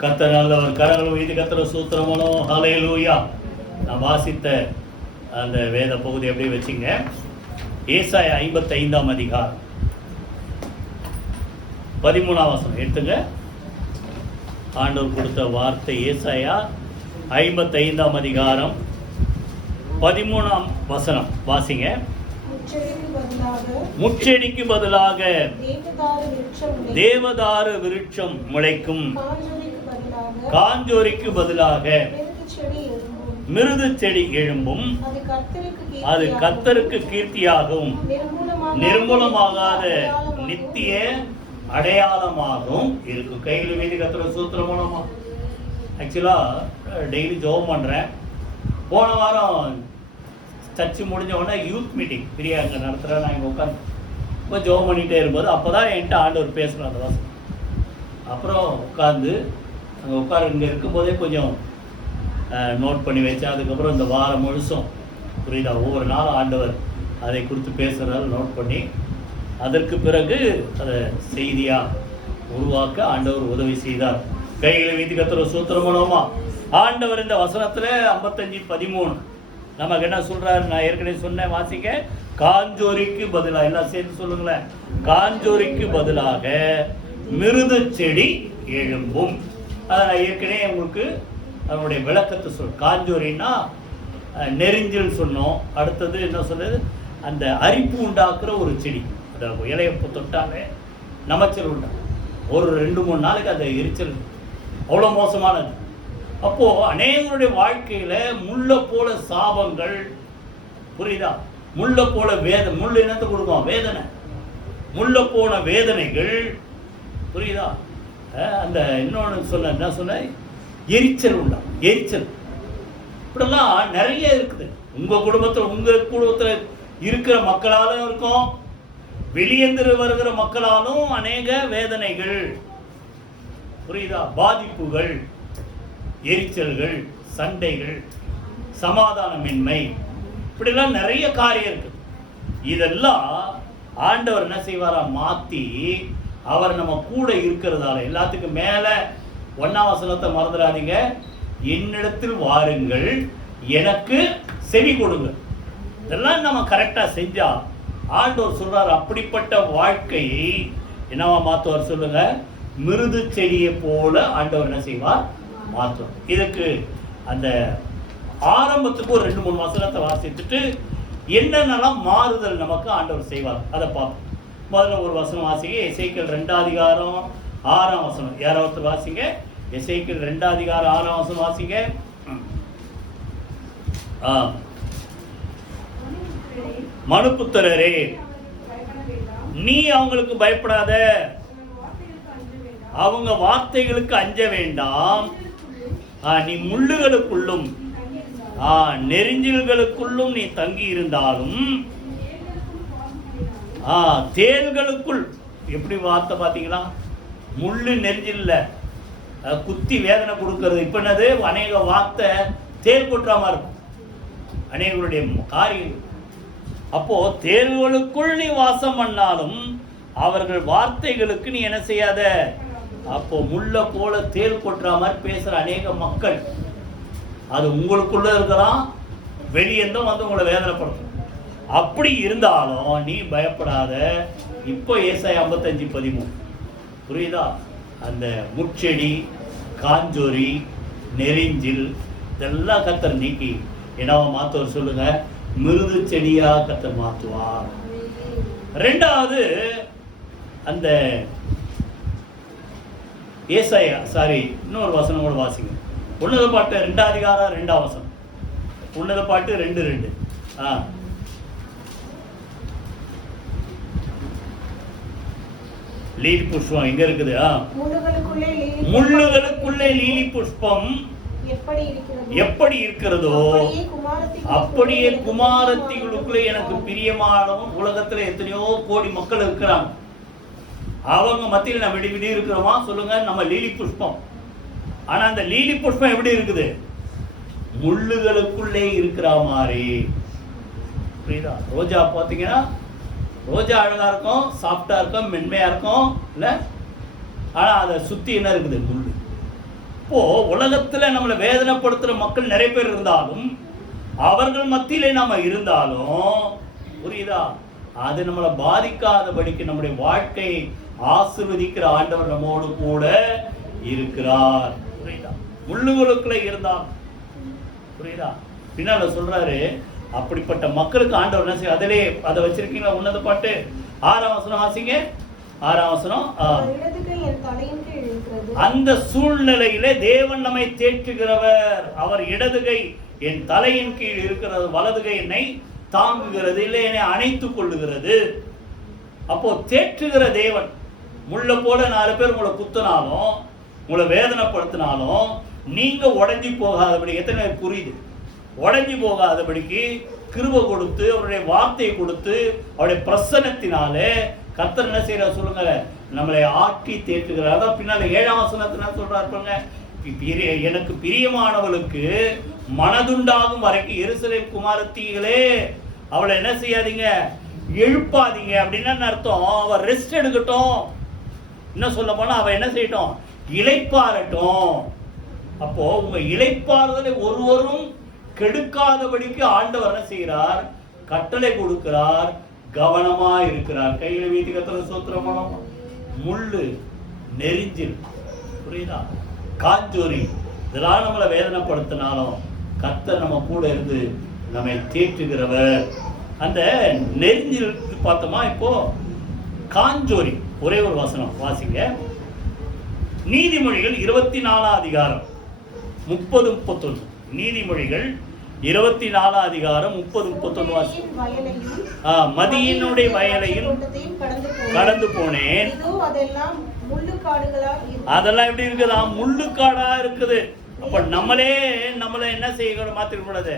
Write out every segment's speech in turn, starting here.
கர்த்தர் நல்லவர். கரங்கள் வைத்து கர்த்தரை சூத்திரமனோ. ஹல்லேலூயா. நான் வாசித்த அந்த வேத பகுதி அப்படியே வச்சுங்க. ஏசாயா 55ஆம் அதிகாரம் 13ஆம் வசனம் எடுத்துங்க. ஆண்டவர் கொடுத்த வார்த்தை ஏசாயா 55ஆம் அதிகாரம் 13ஆம் வசனம் வாசிங்க. முச்செடிக்கு பதிலாக தேவதாரு விருட்சம் முளைக்கும், காஞ்சோரிக்கு பதிலாக மிருது செடி எழும்பும், அது கர்த்தருக்கு கீர்த்தியாகவும் நிர்மூலமாகாத நித்திய அடையாளமாகவும் இருக்கும். கையில் மீது கர்த்தர் சூத்திரம் மூலமா ஆக்சுவலா டெய்லி ஜெபம் பண்றேன். போன வாரம் சர்ச்சு முடிஞ்ச உடனே யூத் மீட்டிங் ஃப்ரீயாக அங்கே நடத்துகிறேன். நான் இங்கே உட்காந்து இப்போ ஜெபம் பண்ணிகிட்டே இருக்கும்போது அப்போ தான் என்கிட்ட ஆண்டவர் பேசுகிறேன் அந்த வாசம். அப்புறம் உட்காந்து அங்கே இங்கே இருக்கும்போதே கொஞ்சம் நோட் பண்ணி வச்சேன். அதுக்கப்புறம் இந்த வாரம் முழுசும் புரியுதா, ஒவ்வொரு நாளும் ஆண்டவர் அதை குறித்து பேசுகிறதால நோட் பண்ணி அதற்கு பிறகு அதை செய்தியாக உருவாக்க ஆண்டவர் உதவி செய்தார். கைகளை வைத்து கர்த்தர் சூத்திரம் பண்ணுவோமா? ஆண்டவர் இந்த வசனத்தில் 55:13 நமக்கு என்ன சொல்றாரு? நான் ஏற்கனவே சொன்னேன், வாசிக்க. காஞ்சோரிக்கு பதிலாக, எல்லாம் சேர்ந்து சொல்லுங்களேன். காஞ்சோரிக்கு பதிலாக மிருது செடி எழும்பும். அதை நான் ஏற்கனவே உங்களுக்கு அதனுடைய விளக்கத்தை காஞ்சோரின்னா நெறிஞ்சில் சொன்னோம். அடுத்தது என்ன சொல்றது? அந்த அரிப்பு உண்டாக்குற ஒரு செடி. அந்த இலையப்பு தொட்டாலே நமச்சல் உண்டாகும். ஒரு 2-3 நாளைக்கு அந்த எரிச்சல் அவ்வளோ மோசமானது. அப்போ அநேகருடைய வாழ்க்கையில முள்ள போல சாபங்கள், புரியுதா, முள்ள போல வேதனை. முள் என்னத்தை கொடுக்கும்? வேதனை. முள்ள போன வேதனைகள், புரியுதா. அந்த இன்னொன்று சொன்ன என்ன சொன்ன, எரிச்சல் உண்டா, எரிச்சல். இப்படிலாம் நிறைய இருக்குது. உங்க குடும்பத்தில் இருக்கிற மக்களாலும் இருக்கும், வெளியேந்திர வருகிற மக்களாலும் அநேக வேதனைகள், புரியுதா, பாதிப்புகள், எரிச்சல்கள், சண்டைகள், சமாதானமின்மை, இப்படிலாம் நிறைய காரியம் இருக்கு. இதெல்லாம் ஆண்டவர் என்ன செய்வாரா? மாத்தி அவர் நம்ம கூட இருக்கிறதால எல்லாத்துக்கும் மேல 1ஆம் வசனத்தை மறந்துடாதீங்க. என்னிடத்தில் வாருங்கள், எனக்கு செவி கொடுங்க. இதெல்லாம் நம்ம கரெக்டா செஞ்சா ஆண்டவர் சொல்றாரு, அப்படிப்பட்ட வாழ்க்கையை என்னவா மாத்துவார் சொல்லுங்க? மிருது செடியை போல ஆண்டவர் என்ன செய்வார்? மாற்றும். இதுக்கு அந்த ஆரம்பத்துக்கு ஒரு 2-3 வசனத்தை வாசித்துட்டு என்னென்னலாம் மாறுதல் நமக்கு ஆண்டவர் செய்வார் அதை பார்ப்போம். முதல்ல ஒரு வசனம் வாசிங்க. எசேக்கியேல் 2ஆம் அதிகாரம் 6ஆம் வசனம். யாராவது வாசிங்க. எசேக்கியேல் 2ஆம் அதிகாரம் 6ஆம் வசனம் வாசிங்க. மனுபுத்திரரே, நீ அவங்களுக்கு பயப்படாத, அவங்க வார்த்தைகளுக்கு அஞ்ச வேண்டாம். நீ முள்ளுகளுக்குள்ளும் நெறிஞ்சில்களுக்குள்ளும் நீ தங்கி இருந்தாலும், தேள்களுக்குள், எப்படி வார்த்தை பார்த்தீங்களா? முள்ளு நெறிஞ்சில்ல குத்தி வேதனை கொடுக்கறது. இப்ப என்னது? அநேக வார்த்தை தேள் கொட்டுறாம இருக்கும் அநேகருடைய காரியங்கள். அப்போ தேள்களுக்குள் நீ வாசம் பண்ணாலும் அவர்கள் வார்த்தைகளுக்கு நீ என்ன செய்யாத. அப்போ முள்ள போல தேள் கொட்டுற மாதிரி பேசுற அநேக மக்கள், அது உங்களுக்குள்ள இருக்கலாம், வெளியேந்தும் வந்து உங்களை வேதனைப்படுத்தும். அப்படி இருந்தாலும் நீ பயப்படாத. இப்போ ஏசாயா 55:13 புரியுதா? அந்த முட்செடி, காஞ்சோரி, நெறிஞ்சில் இதெல்லாம் கர்த்தர் நீக்கி என்னவா மாத்துவார் சொல்லுங்க? மிருது செடியா கர்த்தர் மாத்துவார். ரெண்டாவது, அந்த ஏசாயா இன்னொரு வசனம் கூட வாசிங்க. உன்னத பாட்டு 2ஆம் அதிகாரம் 2ஆம் வசனம். உன்னத பாட்டு 2:2. லீலி புஷ்பம் எங்க இருக்குது? முள்ளுகளுக்குள்ளே லீலி புஷ்பம் எப்படி இருக்கிறதோ அப்படியே குமாரத்திகளுக்குள்ளே எனக்கு பிரியமானவும். உலகத்துல எத்தனையோ கோடி மக்கள் இருக்கிறாங்க, அவங்க மத்தியில் நம்ம விடி இருக்கிறோமா சொல்லுங்க? நம்ம லீலி புஷ்பம். ஆனா அந்த லீலி புஷ்பம் எப்படி இருக்குது? முள்ளுகளுக்குள்ளே இருக்கிற மாதிரி. புரியுதா? ரோஜா பார்த்தீங்கன்னா ரோஜா அழகா இருக்கும், சாஃப்டா இருக்கும், மென்மையா இருக்கும், இல்ல? ஆனா அதை சுத்தி என்ன இருக்குது? முள்ளு. இப்போ உலகத்துல நம்மளை வேதனைப்படுத்துற மக்கள் நிறைய பேர் இருந்தாலும், அவர்கள் மத்தியிலே நாம இருந்தாலும், புரியுதா, அது நம்மளை பாதிக்காதபடிக்கு நம்முடைய வாழ்க்கையை ஆசீர்வதிக்கிற ஆண்டவர் நம்மோடு கூட இருக்கிறார். புரியுதா? முள்ளுகளுக்குள்ள இருந்தால், புரியுதா, பின்னால சொல்றாரு, அப்படிப்பட்ட மக்களுக்கு ஆண்டவர் என்ன செய்ய, அதிலே அதை வச்சிருக்கீங்களா உன்னத பாட்டு 6ஆம் வசனம் வாசிங்க. 6ஆம் வசனம். அந்த சூழ்நிலையிலே தேவன் நம்மை தேற்றுகிறவர். அவர் இடதுகை என் தலையின் கீழ் இருக்கிறது, வலதுகை என்னை தாங்குகிறது, இல்லை என்னை அணைத்துக் கொள்ளுகிறது. அப்போ தேற்றுகிற தேவன். முள்ள போல 4 பேர் உங்களை குத்தினாலும், உங்களை வேதனைப்படுத்தினாலும் நீங்க உடைஞ்சி போகாதபடி, எத்தனை பேர் புரியுது, உடைஞ்சி போகாதபடிக்கு கிருபை கொடுத்து, அவருடைய வார்த்தையை கொடுத்து, அவருடைய பிரசன்னத்தினாலே கர்த்தர் என்ன செய்யற சொல்லுங்க, நம்மளை ஆட்டி தேற்றுகிறார். அதான் பின்னால 7ஆம் வசனத்துல சொல்றாரு, எனக்கு பிரியமானவளுக்கு மனதுண்டாகும் வரைக்கும் எருசலேம் குமாரத்திகளே அவளை என்ன செய்யாதீங்க, எழுப்பாதீங்க. அப்படின்னா அர்த்தம், அவ ரெஸ்ட் எடுக்கட்டும். என்ன சொல்ல போனா, அவ என்ன செய்யட்டும், இளைப்பாறட்டும். அப்போ உங்க இளைப்பாறுதலை ஒருவரும் கெடுக்காதபடிக்கு ஆண்டவர் என்ன செய்கிறார், கட்டளை கொடுக்கிறார், கவனமா இருக்கிறார். கையில வீதி கத்துற சூத்திரமா, முள்ளு, நெரிஞ்சில், புரியுதா, காஞ்சோரி, இதெல்லாம் நம்மளை வேதனைப்படுத்தினாலும் கர்த்தர் நம்ம கூட இருந்து நம்மை தேற்றுகிறவர். அந்த நெரிஞ்சில் பார்த்தோமா. இப்போ காஞ்சோரி, ஒரே ஒரு வசனம் வாசிங்க. நீதிமொழிகள் 24ஆம் அதிகாரம் 30-31. நீதிமொழிகள் 24ஆம் அதிகாரம் 30-31 வாசி. மதியினுடைய வயலையும் கடந்து போனேன், அதெல்லாம் எப்படி இருக்குதா, முள்ளுக்காடா இருக்குது. அப்ப நம்மளை என்ன செய்யணும், மாத்திரக்கூடாது,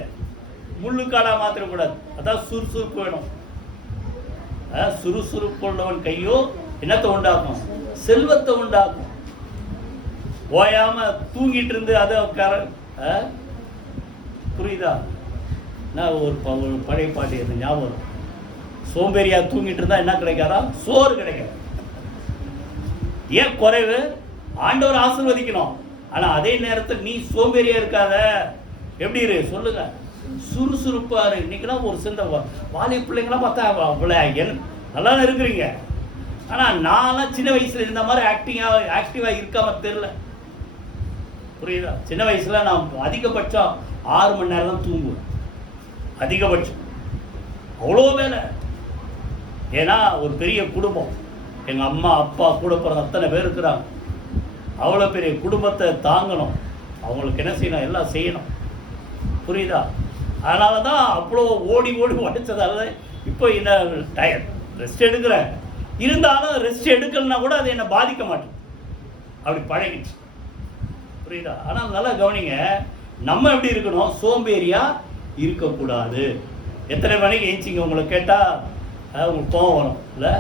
முள்ளுக்காடா மாத்திரக்கூடாது. அதான் சுறுசுறுப்பு வேணும். சுறுசுறுப்பு உள்ளவன் கையோ என்னத்தை உண்டாக்கும், செல்வத்தை உண்டாக்கும். ஓயாம தூங்கிட்டு இருந்து அதை புரியுதா. நான் ஒரு பழைய பாட்டு எது ஞாபகம், சோம்பேறியா தூங்கிட்டு இருந்தா என்ன கிடைக்காதா, சோறு கிடைக்காது. ஏன் குறைவு, ஆண்டவர் ஆசீர்வதிக்கணும். ஆனா அதே நேரத்தில் நீ சோம்பேறியா இருக்காத. எப்படி இரு சொல்லுங்க, சுறுசுறுப்பா இரு. இன்னைக்கெல்லாம் ஒரு சிந்த வாலிப பிள்ளைங்களாம் பார்த்தா அவ்வளோ நல்லா இருக்கிறீங்க. ஆனா நான் சின்ன வயசுல இருந்த மாதிரி ஆக்டிவா இருக்காம தெரியல. புரியுதா? சின்ன வயசுல நான் அதிகபட்சம் 6 மணி நேரம் தான் தூங்குவேன், அதிகபட்சம். அவ்வளோ வேலை. ஏன்னா ஒரு பெரிய குடும்பம், எங்க அம்மா அப்பா கூட பிறந்த அத்தனை பேர் இருக்கிறாங்க. அவ்வளோ பெரிய குடும்பத்தை தாங்கணும், அவங்களுக்கு என்ன செய்யணும், எல்லாம் செய்யணும். புரியுதா? அதனால தான் அவ்வளோ ஓடி உடைச்சதால இப்போ என்ன டயர்ட், ரெஸ்ட் எடுக்கிறேன். இருந்தாலும் ரெஸ்ட் எடுக்கலன்னா கூட அது என்னை பாதிக்க மாட்டேன், அப்படி பழகிடுச்சு. புரியுதா? ஆனால் நல்லா கவனிங்க, நம்ம எப்படி இருக்கணும், சோம்பேறியா இருக்கக்கூடாது. எத்தனை மணிக்கு எழுந்திங்க உங்களை கேட்டால் உங்களுக்கு கோவம் வரும் இல்லை?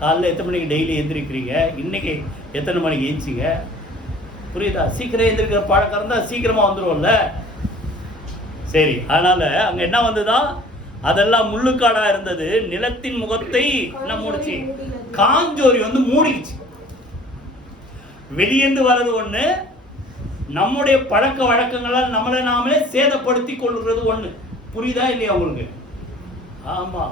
காலையில் எத்தனை மணிக்கு டெய்லி எழுந்திருக்கிறீங்க, இன்னைக்கு எத்தனை மணிக்கு எழுந்திங்க? புரியுதா? சீக்கிரம் எழுந்திருக்கிற பழக்கம் இருந்தால் சீக்கிரமாக வந்துடும்ல. சரி, அதனால அங்கே என்ன வந்துதான், அதெல்லாம் முள்ளுக்காடா இருந்தது, நிலத்தின் முகத்தை என்ன மூடிச்சு, காஞ்சோரி வந்து மூடிச்சு. வெளியேந்து வர்றது ஒண்ணு, நம்முடைய பழக்க வழக்கங்களால் நம்மளை நாமளே சேதப்படுத்தி கொள்கிறது ஒண்ணு. புரியுதா இல்லையா உங்களுக்கு? ஆமா,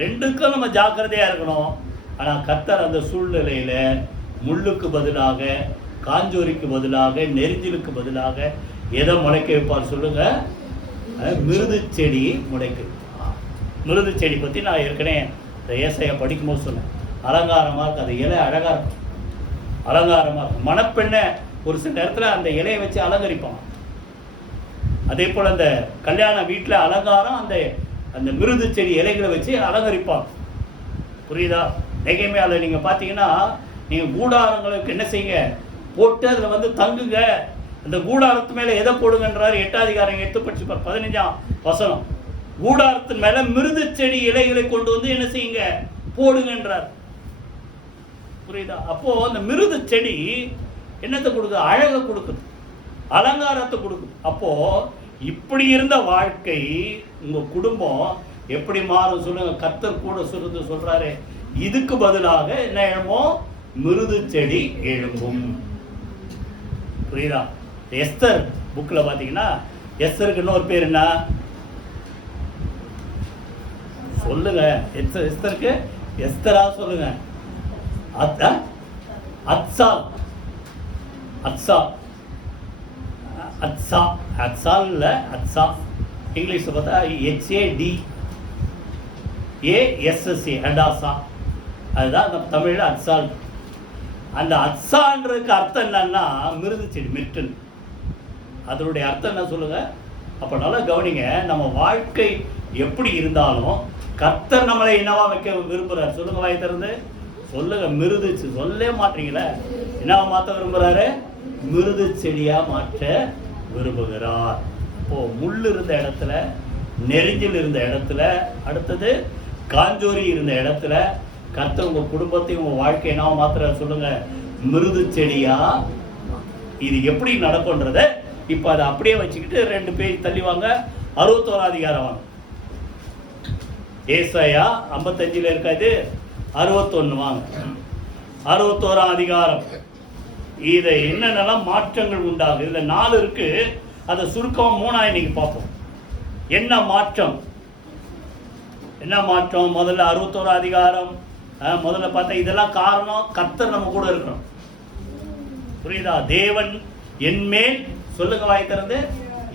ரெண்டுக்கும் நம்ம ஜாக்கிரதையா இருக்கணும். ஆனா கர்த்தர் அந்த சூழ்நிலையில முள்ளுக்கு பதிலாக, காஞ்சோரிக்கு பதிலாக, நெரிஞ்சிலுக்கு பதிலாக எதை முளைக்க வைப்பார் சொல்லுங்க? மிருது செடி முளைக்க. மிருது செடி பற்றி நான் ஏற்கனவே இந்த ஏசாயா படிக்கும்போது சொன்னேன். அலங்காரமாக இருக்கு, அந்த இலை அழகாக இருக்கும், அலங்காரமாக இருக்கும். மணப்பெண்ணை ஒரு சில நேரத்தில் அந்த இலையை வச்சு அலங்கரிப்பான். அதே போல் அந்த கல்யாண வீட்டில் அலங்காரம் அந்த அந்த மிருது செடி இலைகளை வச்சு அலங்கரிப்பான். புரியுதா? நெகேமியாவில் நீங்கள் பார்த்தீங்கன்னா, நீங்கள் கூடாரங்களுக்கு என்ன செய்யுங்க, போட்டு அதில் வந்து தங்குங்க. அந்த கூடாரத்து மேலே எதை போடுங்கன்றார் 8ஆம் அதிகாரம் 8-15 வசனம். கூடாரத்தின் மேல மிருது செடி இலைகளை கொண்டு வந்து என்ன செய்யுங்க, போடுங்கன்றார். புரியுதா? அப்போ அந்த மிருது செடி என்னத்தை கொடுக்குது, அழகை கொடுக்குது, அலங்காரத்தை கொடுக்குது. அப்போ இப்படி இருந்த வாழ்க்கை உங்க குடும்பம் எப்படி மாறும் சொல்லுங்க? கர்த்தர் கூட சொல்றாரு, இதுக்கு பதிலாக என்ன எழும்பும், மிருது செடி எழும்பும். புரியுதா? எஸ்தர் புக்கில் பார்த்தீங்கன்னா எஸ்தருக்கு இன்னொரு பேர் என்ன சொல்லுங்க? எஸ்தருக்கு எஸ்தரா சொல்லுங்க? அத்சால். அத்சா அத்சா அத்சால் இல்லை, அத்சா. இங்கிலீஷில் பார்த்தா HADASSA ஹடாசா. அதுதான் அந்த தமிழில் அத்சால். அந்த அத்சான்றதுக்கு அர்த்தம் என்னன்னா மிருது செடி, மிர்டன். அதனுடைய அர்த்தம் என்ன சொல்லுங்க? அப்போ நல்லா கவனிங்க. நம்ம வாழ்க்கை எப்படி இருந்தாலும் கர்த்தர் நம்மளை என்னவா வைக்க விரும்புகிறார் சொல்லுங்க? வாய் திறந்து சொல்லுங்க. மிருது. சொல்லவே மாட்டீங்களே. என்னவா மாற்ற விரும்புகிறாரு? மிருது செடியா மாற்ற விரும்புகிறார். இப்போ முள் இருந்த இடத்துல, நெருஞ்சில் இருந்த இடத்துல, அடுத்தது காஞ்சோரி இருந்த இடத்துல கர்த்தர் உங்க குடும்பத்தையும் உங்க வாழ்க்கை என்னவா மாத்துறாரு சொல்லுங்க? மிருது செடியா. இது எப்படி நடக்கும்ன்றத இப்ப அதை அப்படியே வச்சுக்கிட்டு 2 பேஜ் தள்ளி வாங்க. 61 அதிகாரம் வாங்க. ஏசாயா 55 இருக்காது, 61 வாங்க. 61 அதிகாரம். இதை என்னென்னலாம் மாற்றங்கள் உண்டாகுது? இதுல 4 இருக்கு. அதை சுருக்கம் 3 இன்னைக்கு பார்ப்போம். என்ன மாற்றம்? என்ன மாற்றம்? முதல்ல 61 அதிகாரம் முதல்ல பார்த்தா இதெல்லாம் காரணம் கர்த்தர் நம்ம கூட இருக்கிறோம். புரியுதா? தேவன் என்மேல் சொல்லுங்க, வாய் திறந்து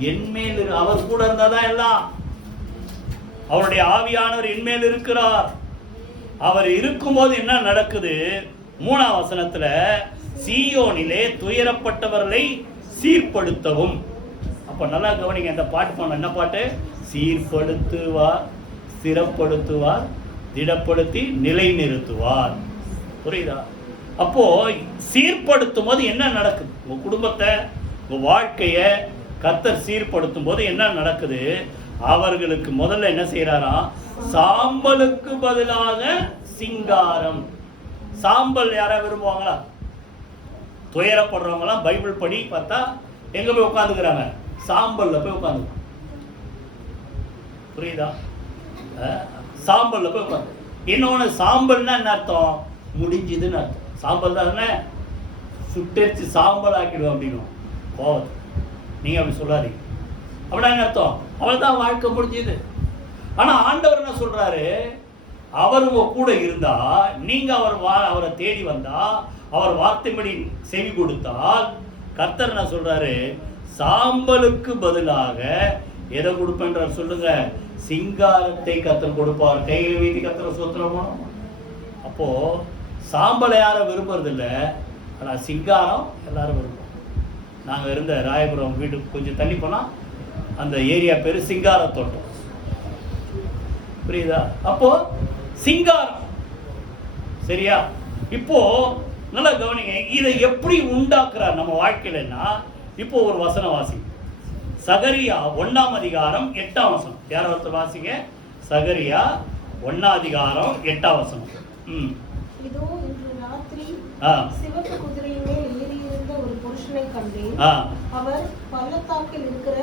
என்மேல். அவர் கூட இருந்தாதான் எல்லாம். அவருடைய ஆவியானவர் என்மேல் இருக்கிறார். அவர் இருக்கும்போது என்ன நடக்குது? 3ஆம் வசனத்துல சீயோனிலே துயரப்பட்டவர்களை சீர்படுத்தவும். அப்ப நல்லா கவனிங்க. இந்த பாட்டு போன என்ன பாட்டு? சீர்படுத்துவார், ஸ்திரப்படுத்துவார், திடப்படுத்தி நிலைநிறுத்துவார். புரியுதா? அப்போ சீர்படுத்தும் போது என்ன நடக்குது? உங்க குடும்பத்தை, உங்க வாழ்க்கைய கர்த்தர் சீர்படுத்தும் போது என்ன நடக்குது? அவர்களுக்கு முதல்ல என்ன செய்யறாராம்? சாம்பலுக்கு பதிலாக சிங்காரம். சாம்பல் யாரா விரும்புவாங்களா? துயரப்படுறவங்களாம் பைபிள் படி பார்த்தா எங்க போய் உட்காந்துக்கிறாங்க? சாம்பல்ல போய் உட்காந்து. புரியுதா? சாம்பல்ல போய் உட்காந்து. இன்னொன்னு, சாம்பல்னா என்ன அர்த்தம்? முடிஞ்சதுன்னு அர்த்தம். சாம்பல் தான் சுட்டரிச்சு சாம்பல் ஆக்கிடுவோம் அப்படின்னு கோவத்தை. நீங்க அப்படி சொல்லாதீங்க. அப்படின்னா என்ன அர்த்தம்? அவள் தான் வாழ்க்கை முடிஞ்சது. ஆனா ஆண்டவர் என்ன சொல்றாரு? அவர் கூட இருந்தா, நீங்க அவரை தேடி வந்தா, அவர் வார்த்தைப்படி செவி கொடுத்தால், கர்த்தர் என்ன சொல்றாரு? சாம்பலுக்கு பதிலாக எதை கொடுப்பேன்றார் சொல்லுங்க? சிங்காரத்தை கர்த்தர் கொடுப்பார். கையில் வீதி கர்த்தர் சோத்திரமோ. அப்போ சாம்பலை யாரும் விரும்புறது இல்லை, ஆனா சிங்காரம் எல்லாரும் விரும்பும். நாங்க இருந்த ராயபுரம் வீட்டுக்கு கொஞ்சம் தள்ளி போனா அந்த ஏரியா பேரு சிங்கார தோட்டம். புரியுதா? அப்போ சிங்காரம். சரியா? இப்போ நல்லா கவனிங்க. இதை எப்படி உண்டாக்குறார் நம்ம வாழ்க்கையிலன்னா, இப்போ ஒரு வசனம் வாசி. சகரியா 1ஆம் அதிகாரம் 8ஆம் வசனம். யார ஒருத்தர் வாசிங்க? சகரியா 1ஆம் அதிகாரம் 8ஆம் வசனம். இதோ இன்று ராத்திரி சிவப்பு குதிரையின் மேல் ஏறியிருந்த ஒரு புருஷனை கண்டேன். அவர் பள்ளத்தாக்கில் இருக்கிற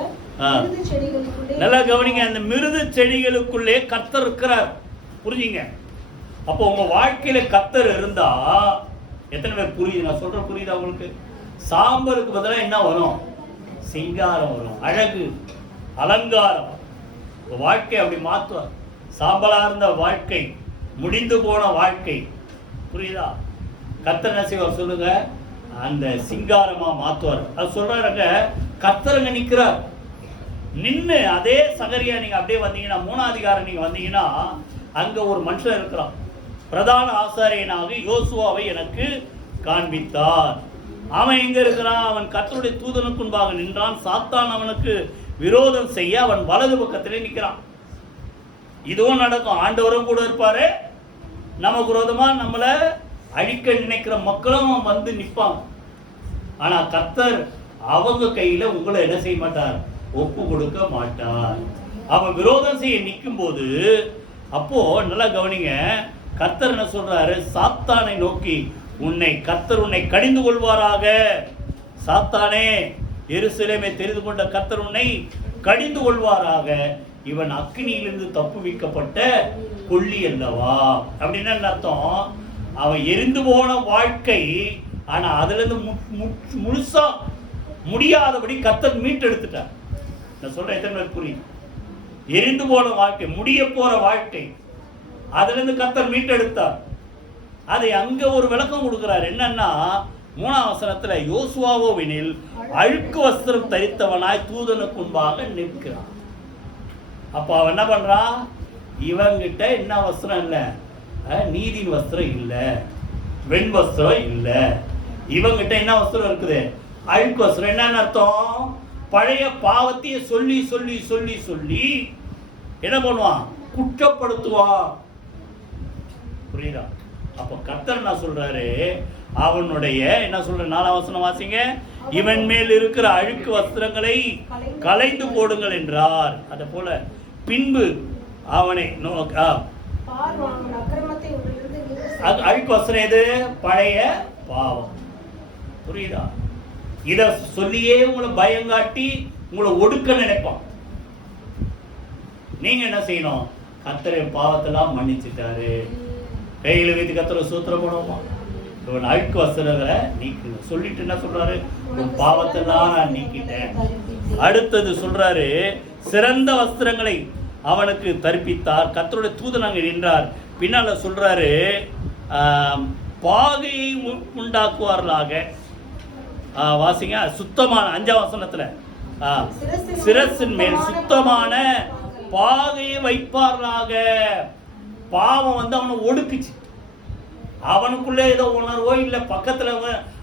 மிருது செடிகளுக்குள்ளே. நல்லா கவனிங்க. அந்த மிருது செடிகளுக்குள்ளே கர்த்தர் இருக்கிறார். புரிஞ்சுங்க. அப்போ உங்க வாழ்க்கையில கர்த்தர் இருந்தா எத்தனை பேர் புரியுது? நான் சொல்ற புரியுதா உங்களுக்கு? சாம்பலுக்கு பதிலாக என்ன வரும்? சிங்காரம் வரும். அழகு, அலங்காரம். வாழ்க்கை அப்படி மாற்றுவார். சாம்பலா இருந்த வாழ்க்கை, முடிந்து போன வாழ்க்கை. புரியுதா? கர்த்தர் என்ன செய்வார் சொல்லுங்க? அந்த சிங்காரமா மாற்றுவார். அது சொல்றாங்க. கர்த்தர் நிற்கிறார். நின்று அதே சகரியா நீங்க அப்படியே வந்தீங்கன்னா, 3ஆம் அதிகாரம் நீங்க வந்தீங்கன்னா, அங்க ஒரு மனுஷன் இருக்கிறான். பிரதான ஆசாரியனாக யோசுவாவை எனக்கு காண்பித்தார். அவன் எங்க இருக்கிறான்? அவன் கர்த்தருடைய தூதனுக்கு முன்பாக நின்றான். சாத்தான் அவனுக்கு விரோதம் செய்ய அவன் வலது பக்கத்திலே நிற்கிறான். இதுவும் நடக்கும். ஆண்டவரும் கூட இருப்பாரு. நமக்கு விரோதமா நம்மளை அழிக்க நினைக்கிற மக்களும் வந்து நிற்பாங்க. ஆனா கர்த்தர் அவங்க கையில உங்களை என்ன செய்ய மாட்டார்? ஒப்பு கொடுக்க மாட்டார். அவன் விரோதம் செய்ய நிற்கும் போது, அப்போ நல்லா கவனிங்க. கர்த்தர் என்ன சொல்றாரு? சாத்தானை நோக்கி, கர்த்தர் உன்னை கடிந்து கொள்வாராக. சாத்தானே, எருசலேமை தெரிந்து கொண்ட கர்த்தர் உன்னை கடிந்து கொள்வாராக. இவன் அக்னியிலிருந்து தப்புவிக்கப்பட்ட கொள்ளி அல்லவா? அப்படின்னா அர்த்தம், அவன் எரிந்து போன வாழ்க்கை. ஆனா அதுல இருந்து முழுசா முடியாதபடி கர்த்தர் மீட்டெடுத்துட்டார். நான் சொல்றேன், எத்தனை பேர் புரியும்? எரிந்து போன வாழ்க்கை, முடிய போற வாழ்க்கை, அதுல இருந்து கர்த்தர் மீட்டெடுத்தார். அதை அங்க ஒரு விளக்கம் கொடுக்கிறார். என்னன்னா 3ஆம் வசனத்துல, யோசுவாவோவெனில் அழுக்கு வஸ்திரம் தரித்தவனாய் தூதனுக்கு முன்பாக நிற்கிறான். அப்ப அவன் என்ன பண்றான்? இவங்கிட்ட என்ன வஸ்திரம் இல்ல? நீதியின் வஸ்திரம் இல்ல, வெண் வஸ்திரம் இல்ல. இவங்கிட்ட என்ன வஸ்திரம் இருக்குது? அழுக்கு வஸ்திரம். என்னன்னு அர்த்தம்? பழைய பாவத்தையே சொல்லி சொல்லி சொல்லி சொல்லி என்ன பண்ணுவான்? குற்றப்படுத்துவான். புரியுதா? அப்ப கர்த்தர் என்ன சொல்றாரு? அவனுடைய என்ன சொல்ற 4ஆம் வசனம் வாசிங்க. இவன் மேல் இருக்கிற அழுக்கு வஸ்திரங்களை களைந்து போடுங்கள் என்றார். அதே போல பின்பு அவனை அழுக்கு வஸ்திரம் எது? பழைய பாவம். புரியுதா? இத சொல்லியே உங்களை பயங்காட்டி உங்களை ஒடுக்க நினைப்பான். நீங்க என்ன செய்யணும்? கர்த்தர் பாவத்தெல்லாம் மன்னிச்சுட்டாரு, கையில வைத்து கர்த்தரை சூத்திரம் பண்ணுவோமா? இவன் அழுக்கு வஸ்திரங்களை நீக்கு சொல்லிட்டு என்ன சொல்றாரு? பாவத்தெல்லாம் நான் நீக்கிட்டேன். அடுத்தது சொல்றாரு, சிறந்த வஸ்திரங்களை அவனுக்கு தரிப்பித்தார், கர்த்தருடைய தூதன் அங்கே நின்றார். பின்னால சொல்றாரு, பாகையை உண்டாக்குவார்களாக. வாசிங்க, சுத்தமான 5ஆம் வசனத்துல, சிரசின் மேல் சுத்தமான பாகையை வைப்பார்களாக. பாவம் அவனை ஒடுக்குச்சு. அவனுக்குள்ளே ஏதோ உணர்வோ இல்லை, பக்கத்துல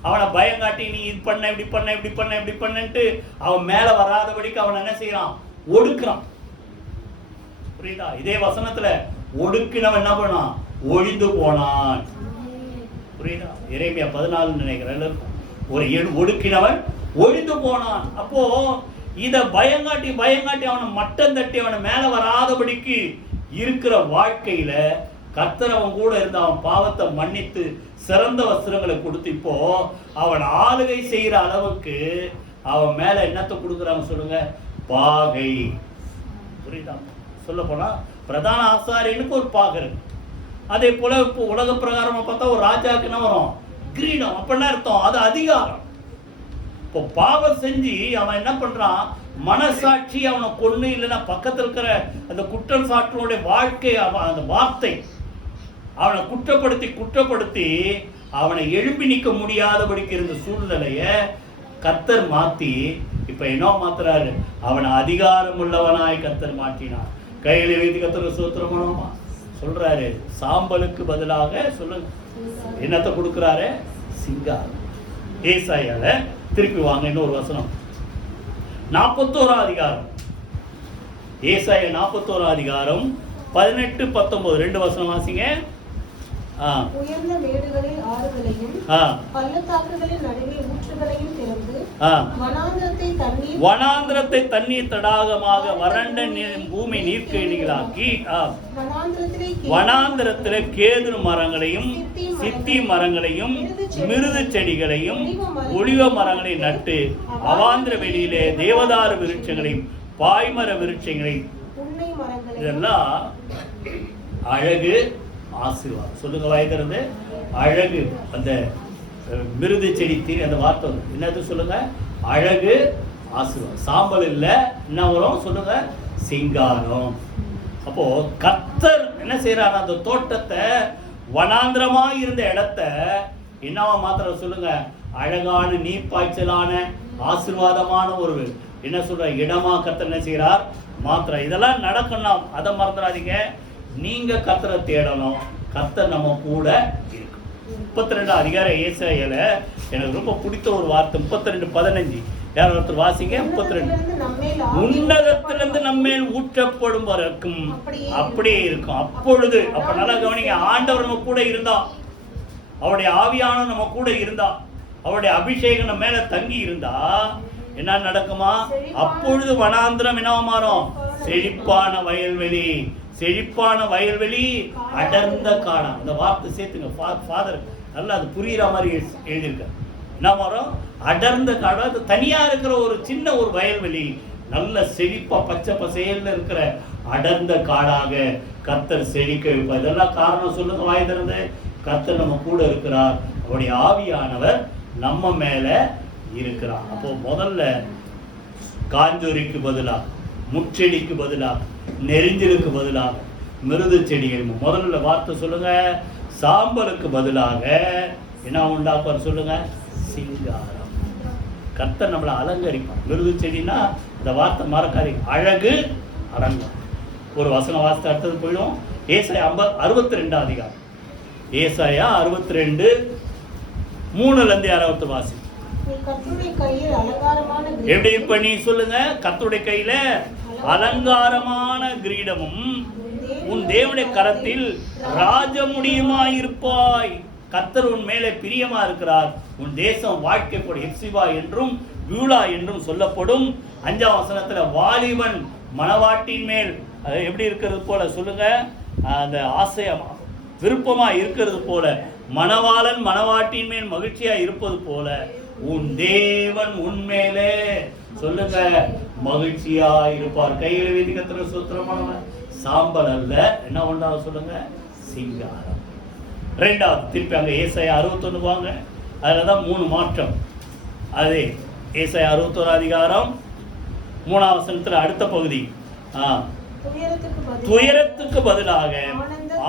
அவனை பயங்காட்டி நீ இது பண்ண, இப்படி பண்ண, இப்படி பண்ண, இப்படி பண்ணு அவன் மேல வராதபடிக்கு அவன் என்ன செய்யறான்? ஒடுக்குறான். புரியுதா? இதே வசனத்துல ஒடுக்கினவன் என்ன பண்ணான்? ஒழிந்து போனான். புரியுதா? எரேமியா 14 நினைக்கிறேன். ஒரு ஒடுக்கினவன் ஒழிந்து போனான். அப்போ இத பயங்காட்டி பயங்காட்டி அவனை மட்டம் தட்டி அவனை மேல வராதபடிக்கு இருக்கிற வாழ்க்கையில கர்த்தர் அவன் கூட இருந்த அவன் பாவத்தை மன்னித்து சிறந்த வஸ்திரங்களை கொடுத்து இப்போ அவன் ஆளுகை செய்யற அளவுக்கு அவன் மேல என்னத்தை கொடுக்குறாங்க சொல்லுங்க? பாகை. புரியுதா? சொல்ல போனா பிரதான ஆசாரியனுக்கு ஒரு பாகை இருக்கு. அதே போல இப்போ உலக பிரகாரமா பார்த்தா ஒரு ராஜாவுக்கு என்ன வரும்? கிரீடம். அப்படின்னா அர்த்தம் அது அதிகாரம். இப்போ பாவம் செஞ்சு அவன் என்ன பண்றான்? மனசாட்சி அவனை கொண்டு இல்லைன்னா பக்கத்தில் இருக்கிற அந்த குற்றம் சாட்டுடைய வாழ்க்கை, அந்த வார்த்தை அவனை குற்றப்படுத்தி அவனை எழுப்பி நிற்க முடியாதபடிக்கு இருந்த சூழ்நிலைய கர்த்தர் மாத்தி இப்ப என்ன மாத்துறாரு? அவனை அதிகாரம் உள்ளவனாய் கர்த்தர் மாற்றினார். கையில வைத்து கர்த்தர் சூத்திரம் பண்ணுவோமா? சொல்றாரு, சாம்பலுக்கு பதிலாக சொல்லுங்க என்னத்தை கொடுக்கிறாரு? சிங்காரம். ஏசாயால திருப்பி வாங்க இன்னொரு வசனம், 41ஆம் அதிகாரம். ஏசாயா 41ஆம் அதிகாரம் 18-19 2 வசனம் வாசிங்க. உயர்ந்த மேடுகளில் ஆறுகளையும் பள்ளத்தாக்குகளின் நடுவே ஊற்றுகளையும் திறந்து வனாந்திரத்தை தண்ணீர் தடாகமாக வறண்ட பூமி நீர்க்கேணிகளாக்கி வனாந்திரத்திலே கேதுரு மரங்களையும் சித்தி மரங்களையும் மிருது செடிகளையும் ஒலிவ மரங்களையும் நட்டு அவாந்திர வெளியிலே தேவதாரு விருட்சங்களையும் பாய்மர விருட்சங்களையும். இதெல்லாம் அழகு, ஆசீர்வாதம். சொல்லுங்க வாய்க்கிறது அழகு. அந்த மிருது செடி தீரி அந்த வார்த்தை என்னது சொல்லுங்க? அழகு, ஆசீர்வாதம். சாம்பல் இல்ல, என்ன வரும் சொல்லுங்க? சிங்காரம். அப்போ கர்த்தர் என்ன செய்யறாரு? அந்த தோட்டத்தை, வனாந்திரமா இருந்த இடத்த என்னவா மாத்திர சொல்லுங்க? அழகான நீர்ப்பாய்ச்சலான ஆசீர்வாதமான ஒரு என்ன சொல்ற இடமா கர்த்தர் என்ன செய்யறார்? மாத்திர. இதெல்லாம் நடக்கணும், அதை மறந்துடாதீங்க. நீங்க கர்த்தரை தேடணும், கர்த்தர் நம்ம கூட இருக்கு. 32ஆம் அதிகாரம் ஏசாயால எனக்கு ரொம்ப பிடித்த ஒரு வார்த்தை 32:15. யார் ஒருத்தர் வாசிங்க. 32. உன்னதத்திலிருந்து நம்மேல் ஊற்றப்படும் வரைக்கும் அப்படியே இருக்கும். அப்பொழுது அப்ப நல்லா கவனிங்க, ஆண்டவர் நம்ம கூட இருந்தா, அவருடைய ஆவியான நம்ம கூட இருந்தா, அவருடைய அபிஷேகம் நம்ம மேல தங்கி இருந்தா என்ன நடக்குமா? அப்பொழுது வனாந்திரம் என்னவா மாறும்? செழிப்பான வயல்வெளி. செழிப்பான வயல்வெளி, அடர்ந்த காடம். அந்த வார்த்தை சேர்த்துங்க, ஃபாதர் நல்லா அது புரியுற மாதிரி எழுதியிருக்க. என்ன மாறும்? அடர்ந்த காடம். அது தனியா இருக்கிற ஒரு சின்ன ஒரு வயல்வெளி நல்ல செழிப்பா பச்சை பசேல்னு இருக்கிற அடர்ந்த காடாக கர்த்தர் செழிக்க வைப்பார். இதெல்லாம் காரணம் சொல்லுங்க வாய் திறந்து. கர்த்தர் நம்ம கூட இருக்கிறார். அவருடைய ஆவியானவர் நம்ம மேல இருக்கிறார். அப்போ முதல்ல காஞ்சொரிக்கு பதிலாக, முச்செடிக்கு பதிலாக, நெரிஞ்சலுக்கு பதிலாக மிருது செடிகள், முதல்ல வார்த்தை சொல்லுங்க, சாம்பலுக்கு பதிலாக என்ன உண்டாக்குவார் சொல்லுங்க, சிங்காரம். கர்த்தர் நம்மளை அலங்கரிப்பார். மிருது செடினா இந்த வார்த்தை மறக்காதீங்க, அழகு அலங்காரம். ஒரு வசன வார்த்தை அடுத்தது போயிடும். ஏசாயா 62 அதிகாரம், ஏசாயா 62 3 வாசி. எப்படி இப்ப நீ சொல்லுங்க, கர்த்தருடைய கையில அலங்காரமான கிரீடமும் உன் தேவனுடைய கரத்தில் ராஜமுடியுமாயிருப்பாய். கர்த்தர் உன் மேலே பிரியமா இருக்கிறார். உன் தேசம் வாழ்க்கைப்படும் எப்சிபா என்றும் யூலா என்றும் சொல்லப்படும். 5ஆம் வசனத்துல வாலிபன் மணவாட்டின் மேல் எப்படி இருக்கிறது போல சொல்லுங்க, அந்த ஆசையா விருப்பமா இருக்கிறது போல, மணவாளன் மணவாட்டின் மேல் மகிழ்ச்சியா இருப்பது போல உன் தேவன் உன்மேலே சொல்லுங்க மகிழ்ச்சியா இருப்பார். கையில வீதி கத்துற சூத்திரமானவன் சாம்பல் அல்ல, என்ன ஒன்றாவது சொல்லுங்க, சிங்காரம். 2வது திருப்பி அங்க ஏசாயா 61 வாங்க, அதுலதான் 3 மாற்றம். அதே ஏசாயா 61 அதிகாரம் 3ஆம் வசனத்துல அடுத்த பகுதி, துயரத்துக்கு பதிலாக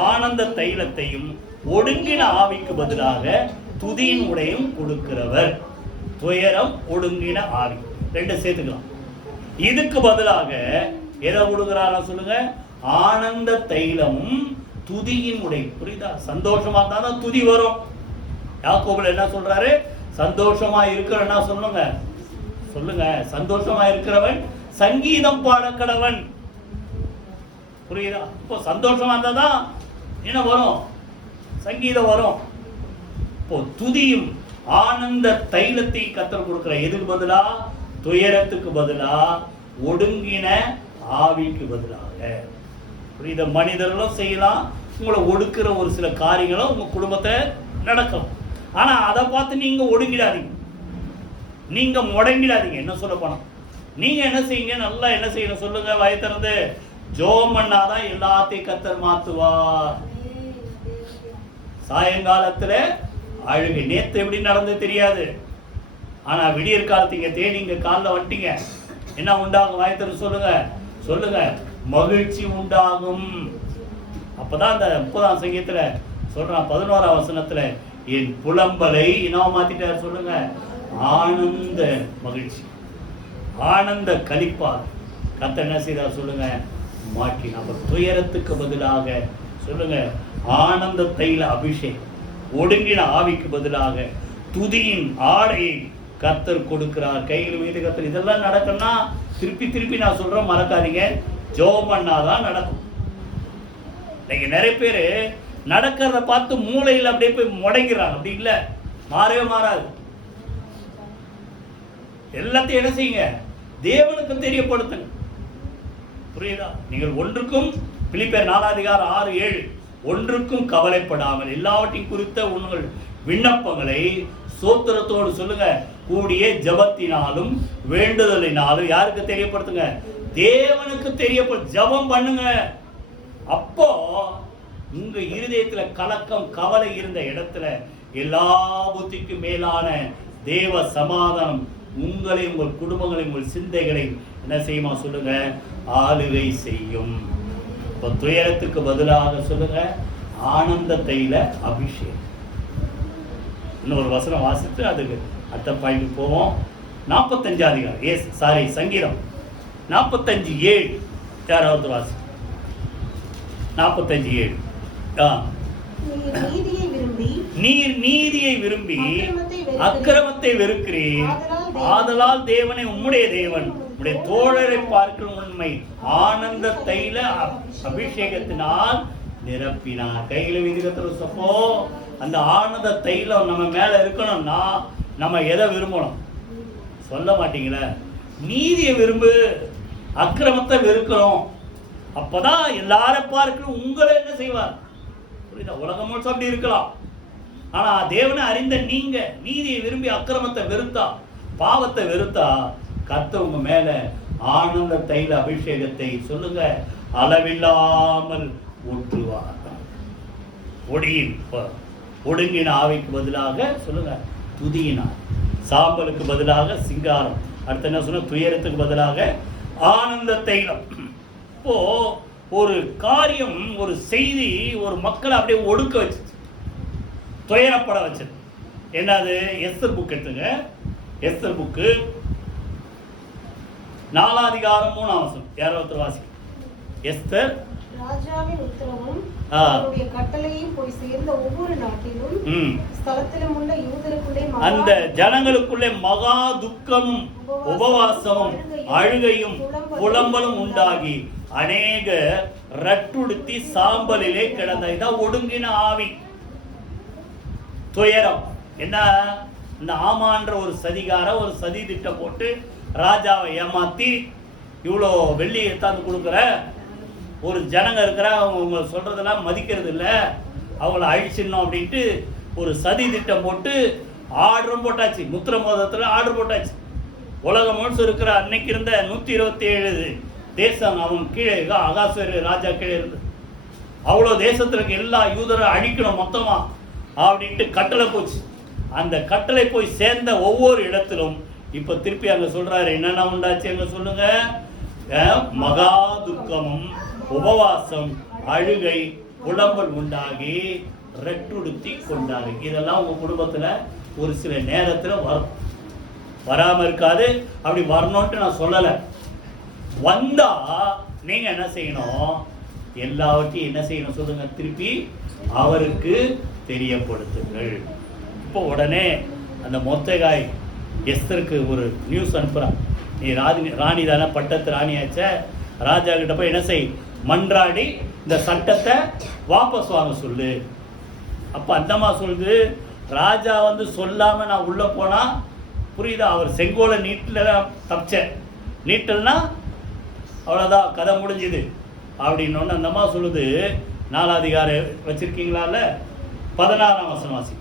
ஆனந்த தைலத்தையும் ஒடுங்கின ஆவிக்கு பதிலாக துதியின் உடையும் கொடுக்கிறவர். துயரம், ஒடுங்கின ஆவி 2 சேர்த்துக்கலாம். இதுக்கு பதிலாக எதை கொடுக்கிறாரா சொல்லுங்க, ஆனந்த தைலமும் துதியின் உடை. புரியுதா? சந்தோஷமா இருந்தாதான் துதி வரும். யாக்கோபுல என்ன சொல்றாரு, சந்தோஷமா இருக்கிறன்னா சொல்லுங்க, சொல்லுங்க, சந்தோஷமா இருக்கிறவன் சங்கீதம் பாட கடவன். புரியுதா? இப்போ சந்தோஷமா இருந்தாதான் என்ன வரும், சங்கீதம் வரும். இப்போ துதியும் ஆனந்த தைலத்தை கர்த்தர் கொடுக்கிற. எதுக்கு பதிலா, துயரத்துக்கு பதிலா ஒடுங்கின ஆவிக்கு பதிலாக. புரியுத? மனிதர்களும் செய்யலாம், உங்களை ஒடுக்கிற ஒரு சில காரியங்களும் உங்க குடும்பத்தை நடக்கும். ஆனா அதை பார்த்து நீங்க ஒடுங்கிடாதீங்க, நீங்க முடங்கிடாதீங்க. என்ன சொல்ல போனா, நீங்க என்ன செய்யுங்க, நல்லா என்ன செய்யணும் சொல்லுங்க, வாயை திறந்து ஜெபம் பண்ணாதான் எல்லாத்தையும் கர்த்தர் மாத்துவார். சாயங்காலத்துல அழுகை, நேத்து எப்படி நடந்து தெரியாது, ஆனா விடியற் காலத்தீங்க தேடி இங்க காலில் வந்துட்டீங்க, என்ன உண்டாகும், வாயை திறந்து சொல்லுங்க, சொல்லுங்க, மகிழ்ச்சி உண்டாகும். அப்பதான் அந்த 30ஆம் சங்கீதத்துல சொல்றான், 11ஆம் வசனத்துல, என் புலம்பலை என்ன மாத்திட்டாரு சொல்லுங்க, ஆனந்த மகிழ்ச்சி, ஆனந்த களிப்பார். கர்த்தர் என்ன செய்தார் சொல்லுங்க, மாற்றினார். அப்ப துயரத்துக்கு பதிலாக சொல்லுங்க ஆனந்த தைல அபிஷேகம், ஒடுங்கின ஆவிக்கு பதிலாக துதியின் ஆடையை கர்த்தர் கொடுக்கிறார். கையில் மீது கர்த்தர். இதெல்லாம் நடக்கும்னா திருப்பி திருப்பி நான் சொல்றேன், மறக்காதீங்க, ஜெபம் பண்ணாதான் நடக்கும். இன்னைக்கு நிறைய பேர் நடக்கிறத பார்த்து மூளையில் அப்படியே போய் முடங்கிறாங்க. அப்படி இல்லை, மாறவே மாறாது. எல்லாத்தையும் என்ன செய்யுங்க, தேவனுக்கு தெரியப்படுத்துங்க. புரியுதா? நீங்கள் ஒன்றுக்கும், பிலிப்பியர் 4 அதிகாரம் 6, 7, ஒன்றுக்கும் கவலைப்படாமல் எல்லாவற்றையும் குறித்த உங்கள் விண்ணப்பங்களை சோத்திரத்தோடு சொல்லுங்க, கூடிய ஜபத்தினாலும் வேண்டுதலினாலும் யாருக்கு தெரியப்படுத்துங்க, தேவனுக்கு தெரியப்படும். ஜபம் பண்ணுங்க. அப்போ உங்க இருதயத்துல கலக்கம், கவலை இருந்த இடத்துல எல்லா புத்திக்கும் மேலான தேவ சமாதானம் உங்களை, உங்கள் குடும்பங்களை, உங்கள் சிந்தைகளை என்ன செய்யுமா சொல்லுங்க, ஆளுகை செய்யும். இப்போ துயரத்துக்கு பதிலாக சொல்லுங்க ஆனந்த தைல அபிஷேகம். இன்னொரு வசனம் வாசித்து அதுக்கு அடுத்த பாயிண்ட் போவோம். 45 அதிகாரம், சங்கீதம் 45:7 யாராவது வாசி. 45:7. நீர் நீதியை விரும்பி அக்கிரமத்தை வெறுக்கிறீர், ஆதலால் தேவனை உம்முடைய தேவன் உம்முடைய தோழரை பார்க்கிற உண்மை ஆனந்த தைல அபிஷேகத்தினால் நிரப்பினார். கையில விதிகத்துல சொப்போ அந்த ஆனந்த தைலம் நம்ம மேல இருக்கணும்னா நம்ம எதை விரும்பணும் சொல்ல மாட்டீங்களே, நீதியை விரும்பு, அக்கிரமத்தை வெறுக்கணும். அப்பதான் எல்லாரும் பார்க்கணும் உங்களை என்ன செய்வார். புரியுதா? உலகம் முழுசும் அப்படி இருக்கலாம், ஆனா தேவனை அறிந்த நீங்க நீதியை விரும்பி அக்கிரமத்தை வெறுத்தா, பாவத்தை வெறுத்தா, கர்த்தர் உங்க மேல ஆனந்த தைல அபிஷேகத்தை சொல்லுங்க அளவில்லாமல் ஊற்றுவார். ஒடுங்கின ஆவிக்கு பதிலாக சொல்லுங்க துதியினார். சாம்பலுக்கு பதிலாக சிங்காரம். அடுத்து என்ன சொன்ன? துயரத்துக்கு பதிலாக ஆனந்த தைலம். இப்போ ஒரு காரியம், ஒரு செய்தி ஒரு மக்களை அப்படியே ஒடுக்க வச்சுச்சு, துயரப்பட வச்சது. என்னது? எஸ்தர் புக் எடுத்துங்க. எஸ்தர் புக்கு 4 அதிகாரம் 3 வசனம். யாரோ ஒருத்தர் வாசி. எஸ்தர் ராஜாவின் உத்தரவும் அவருடைய கட்டளையும் போய் சேர்ந்த ஒவ்வொரு நாட்டிலும் ஸ்தலத்திலும் உள்ள யூதருக்குள்ளே அந்த ஜனங்களுக்குள்ளே மகா துக்கமும் உபவாசமும் அழுகையும் புலம்பலும் உண்டாகி அநேக ரட்டுடுத்தி சாம்பலிலே கிடந்த. இதான் ஒடுங்கின ஆவி, துயரம். என்ன? இந்த ஆமான்ற ஒரு சதிகார ஒரு சதி திட்டம் போட்டு ராஜாவை ஏமாத்தி இவ்வளோ வெள்ளி எடுத்தாந்து கொடுக்குற ஒரு ஜனங்க இருக்கிற, அவங்க சொல்றதெல்லாம் மதிக்கிறது இல்லை, அவங்கள அழிச்சிடணும் அப்படின்ட்டு ஒரு சதி திட்டம் போட்டு ஆர்டரும் போட்டாச்சு. முத்திர மோதத்தில் ஆர்டர் போட்டாச்சு. உலகம் முழுசு இருக்கிற அன்னைக்கு இருந்த 127 தேசம் அவன் கீழே அகாஸ்வேரு ராஜா கீழே இருந்து அவ்வளோ தேசத்தில் இருக்க எல்லா யூதரும் அழிக்கணும் மொத்தமா அப்படின்ட்டு கட்டளை போச்சு. அந்த கட்டளை போய் சேர்ந்த ஒவ்வொரு இடத்திலும் இப்ப திருப்பி அங்க சொல்றாரு, என்னென்ன உண்டாச்சு அங்க சொல்லுங்க. மகா துக்கமும் உபவாசம் அழுகை புலம்பல் உண்டாகி ரெட்டுடுத்தி கொண்டாரு. இதெல்லாம் உங்க குடும்பத்துல ஒரு சில நேரத்துல வரும், வராம இருக்காது. அப்படி வரணும்ட்டு நான் சொல்லல. வந்தா நீங்க என்ன செய்யணும்? எல்லாவற்றையும் என்ன செய்யணும் சொல்லுங்க? திருப்பி அவருக்கு தெரியப்படுத்துங்கள். இப்போ உடனே அந்த மொர்தெகாய் எஸ்தருக்கு ஒரு நியூஸ் அனுப்புறான். நீ ராணி தானே, பட்டத்து ராணியாச்ச, ராஜா கிட்ட போய் என்ன செய்? மன்றாடி இந்த சட்டத்தை வாபஸ் வாங்க சொல்லு. அப்ப அந்தமா சொல்லுது, ராஜா வந்து சொல்லாம நான் உள்ள போனா புரியுதா? அவர் செங்கோலை நீட்டில் தப்பிச்ச, நீட்டல்னா அவ்வளோதான், கதை முடிஞ்சுது அப்படின்னு அந்தம்மா சொல்லுது. 4 அதிகாரம் வச்சிருக்கீங்களால 16 வசனம் வாசி.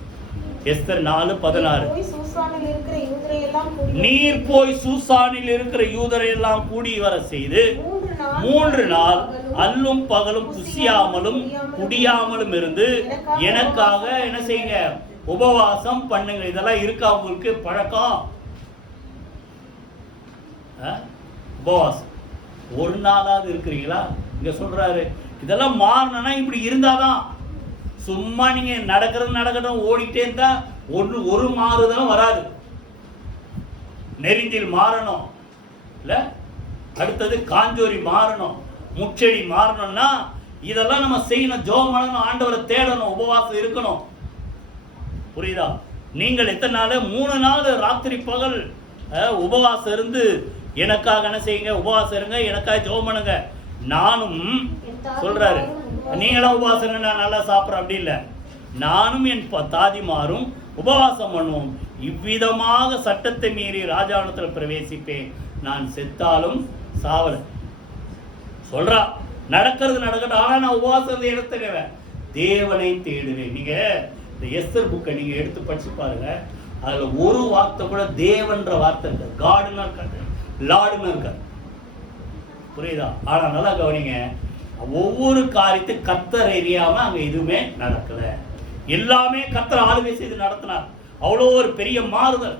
எஸ்தர் 4:16. நீர் போய் சூசானில் இருக்கிற யூதரை எல்லாம் கூடி வர செய்து 3 நாள் அல்லும் பகலும் புசியாமலும் குடியாமலும் இருந்து எனக்காக என்ன செய்யுங்க? உபவாசம் பண்ணுங்க. இதெல்லாம் இருக்கா உங்களுக்கு பழக்கம்? உபவாசம் ஒரு நாளாவது இருக்கிறீங்களா? இங்க சொல்றாரு இதெல்லாம் மாறணும்னா இப்படி இருந்தாதான். சும்மா நீங்க நடக்கணும் ஓடிட்டே இருந்தா ஒரு மாறுதலும் வராது. நெறிஞ்சில் மாறணும் இல்ல, அடுத்தது காஞ்சோரி மாறணும், முச்செடி மாறணும்னா இதெல்லாம் நம்ம செய்யணும். ஜெபம் பண்ணணும், ஆண்டவரை தேடணும், உபவாசம் இருக்கணும். புரியுதா? நீங்கள் எத்தனை நாள்? 3 நாள் ராத்திரி பகல் உபவாசம் இருந்து எனக்காக என்ன செய்யுங்க? உபவாசம் இருங்க, எனக்காக ஜெபம் பண்ணுங்க. நானும் சொல்றாரு, நீங்களாம் உபவாசம் நல்லா சாப்பிட்ற அப்படி இல்லை, நானும் என் தாதிமாரும் உபவாசம் பண்ணுவோம். இவ்விதமாக சட்டத்தை மீறி ராஜாவனத்தில் பிரவேசிப்பேன், நான் செத்தாலும் சாவல சொல்றா. நடக்கட்டும், ஆனா நான் உபவாசம் எடுத்துக்குவேன், தேவனை தேடுவேன். நீங்க இந்த எஸ்தர் புக்கை நீங்க எடுத்து படிச்சு பாருங்க. அதுல ஒரு வார்த்தை கூட தேவன்ற வார்த்தை இல்லை, காடுன்னு இருக்காது, லாடுன்னு இருக்காது. புரியுதா? ஆனா நல்லா கவனிங்க, ஒவ்வொரு காரியத்தை கர்த்தர் எரியாம அங்க எதுவுமே நடக்கல. எல்லாமே கர்த்தர் ஆளுகை செய்து நடத்தினார். அவ்வளோ ஒரு பெரிய மாறுதல்.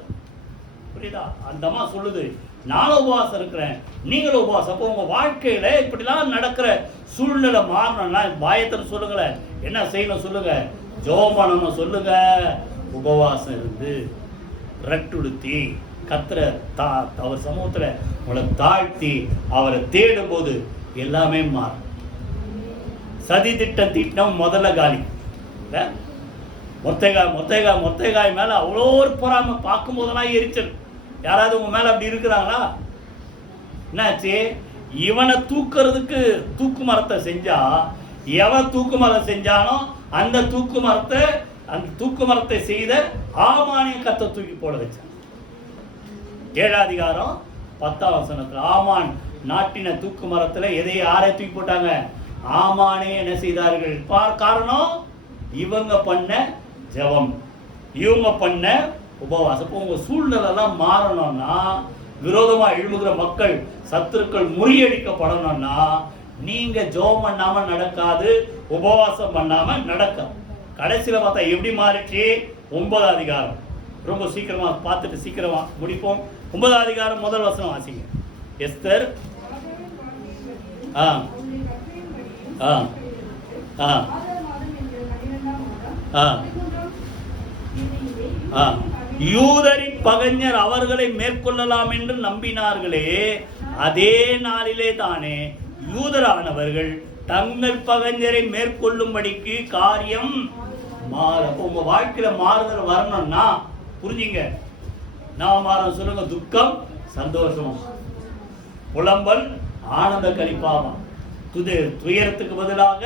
புரியுதா? அந்தமா சொல்லுது, நானும் உபவாசம் இருக்கிறேன், நீங்களும் உபவாசம். அப்போ உங்க வாழ்க்கையில இப்படிலாம் நடக்கிற சூழ்நிலை மாறணும்னா பாயத்தில் சொல்லுங்களேன், என்ன செய்யணும் சொல்லுங்க? ஜெபம் பண்ணணும் சொல்லுங்க. உபவாசம் இருந்து ரெட்டுடுத்தி கர்த்தரை அவர் சமூகத்துல உங்களை தாழ்த்தி அவரை தேடும் போது எல்லாமே மாறும். சதி திட்டம் தீட்டம் முதல்ல காலி. மொர்தெகாய் மேல அவ்வளோ ஒரு பொறாம, பார்க்கும் போதெல்லாம் எரிச்சல். யாராவது உங்க மேல அப்படி இருக்கிறாங்களா? என்னாச்சு? இவனை தூக்குறதுக்கு தூக்கு மரத்தை செஞ்சா, எவன் தூக்கு மரம் செஞ்சானோ அந்த தூக்கு மரத்தை செய்த ஆமானிய கத்தை தூக்கி போட வச்சான். 7 அதிகாரம் 10 வசனத்துல ஆமான் நாட்டின தூக்கு மரத்துல யாரை தூக்கி போட்டாங்க? ஆமானே என்ன செய்தார்கள்? காரணம் இவங்க பண்ண ஜெபம், இவங்க பண்ண உபவாசம். உங்க சூழ்நிலை எல்லாம் மாறணும்னா, விரோதமா எழுதுகிற மக்கள் சத்துருக்கள் முறியடிக்கப்படணும்னா நீங்க ஜெபம் பண்ணாம நடக்காது, உபவாசம் பண்ணாம நடக்காது. கடைசியில பார்த்தா எப்படி மாறிச்சு? 9 அதிகாரம் ரொம்ப சீக்கிரமா பார்த்துட்டு சீக்கிரமா முடிப்போம். 9ஆம் அதிகாரம் முதல் வசனம் வாசிங்க. எஸ்தர் யூதரின் பகைஞர் அவர்களை மேற்கொள்ளலாம் என்று நம்பினார்களே, அதே நாளிலே தானே யூதரானவர்கள் தங்கள் பகைஞரை மேற்கொள்ளும்படிக்கு காரியம் மாற. உங்க வாழ்க்கையில மாறுதல் வரணும்னா புரிஞ்சுங்க, நான் மாறும் சொல்லுங்க. துக்கம் சந்தோஷம், புலம்பல் ஆனந்த கழிப்பாகும், துயரத்துக்கு பதிலாக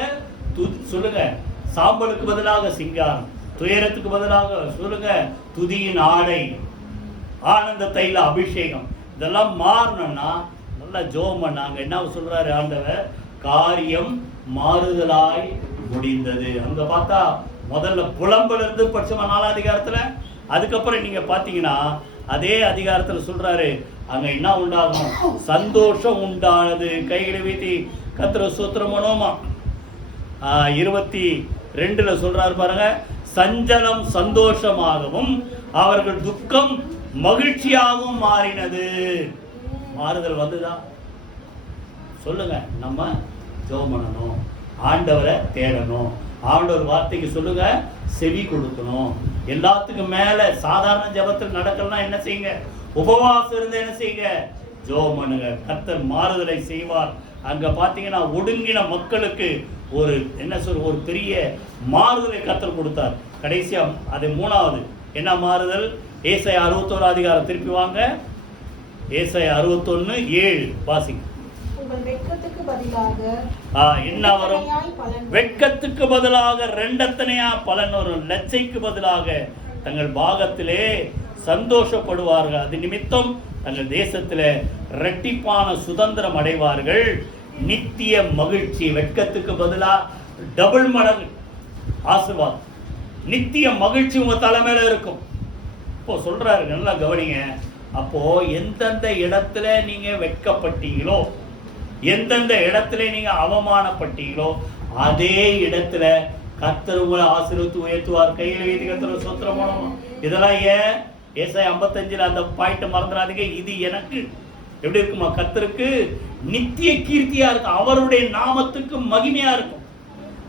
சொல்லுங்க சாம்பலுக்கு பதிலாக சிங்காரம், துயரத்துக்கு பதிலாக சொல்லுங்க துதியின் ஆடை, ஆனந்த தைல அபிஷேகம். இதெல்லாம் மாறணும்னா நல்லா ஜெபம் பண்ணாங்க. என்ன சொல்றாரு ஆண்டவர்? காரியம் மாறுதலாய் முடிந்தது. அங்க பார்த்தா முதல்ல புலம்பல் இருந்து படிச்சோமா 4ஆம் அதிகாரத்துல. அதுக்கப்புறம் நீங்க பாத்தீங்கன்னா அதே அதிகாரத்துல சொல்றாரு அங்க என்ன உண்டாகும்? சந்தோஷம் உண்டானது. கைகளை வைத்து கர்த்தரை ஸ்தோத்திரம் பண்ணுவோமா? 22 சொல்றாரு பாருங்க, சஞ்சலம் சந்தோஷமாகவும் அவர்கள் துக்கம் மகிழ்ச்சியாகவும் மாறினது. மாறுதல் வந்துதா? சொல்லுங்க. நம்ம ஜெபம் பண்ணணும், ஆண்டவரை தேடணும், ஆண்டவர் வார்த்தைக்கு சொல்லுங்க செவி கொடுக்கணும். எல்லாத்துக்கும் மேல சாதாரண ஜெபத்தில் நடக்கலாம். என்ன செய்யுங்க? உபவாசம் இருந்து என்ன செய்யுங்க? ஜெபம் பண்ணுங்க. கர்த்தர் மாறுதலை செய்வார். அங்க பாத்தீங்கன்னா ஒடுங்கின மக்களுக்கு ஒரு என்ன சொல்ற ஒரு பெரிய மாறுதலை கர்த்தர் கொடுத்தார். கடைசியா அது 3வது என்ன மாறுதல்? ஏசாயா 61 அதிகாரம் திருப்பி வாங்க. ஏசாயா 61:7 வாசிங்க. வெட்கத்துக்கு பதிலாக என்ன வரும்? வெட்கத்துக்கு பதிலாக 2 பலன் வரும். லட்சைக்கு பதிலாக தங்கள் பாகத்திலே சந்தோஷப்படுவார்கள். அது நிமித்தம் தங்கள் தேசத்திலே இரட்டிப்பான சுதந்திரம் அடைவார்கள். நித்திய மகிழ்ச்சி. வெட்கத்துக்கு பதிலாக டபுள் மடங்கு ஆசீர்வாதம், நித்திய மகிழ்ச்சி உங்க தலைமையில இருக்கும். இப்போ சொல்றாரு, நல்லா கவனிங்க. அப்போ எந்தெந்த இடத்துல நீங்க வெட்கப்பட்டீங்களோ, எந்தெந்த இடத்துல நீங்க அவமானப்பட்டீங்களோ, அதே இடத்துல கர்த்தர் உங்களை ஆசீர்வதித்து உயர்த்துவார். கையில் வைத்து கர்த்தரை ஸ்தோத்திரம் பண்ணணும். இதெல்லாம் ஏன்? ஏசாயா 55 அந்த பாயிண்ட் மறந்துடாதீங்க. இது எனக்கு எப்படி இருக்குமா? கர்த்தருக்கு நித்திய கீர்த்தியா இருக்கும், அவருடைய நாமத்துக்கு மகிமையா இருக்கும்.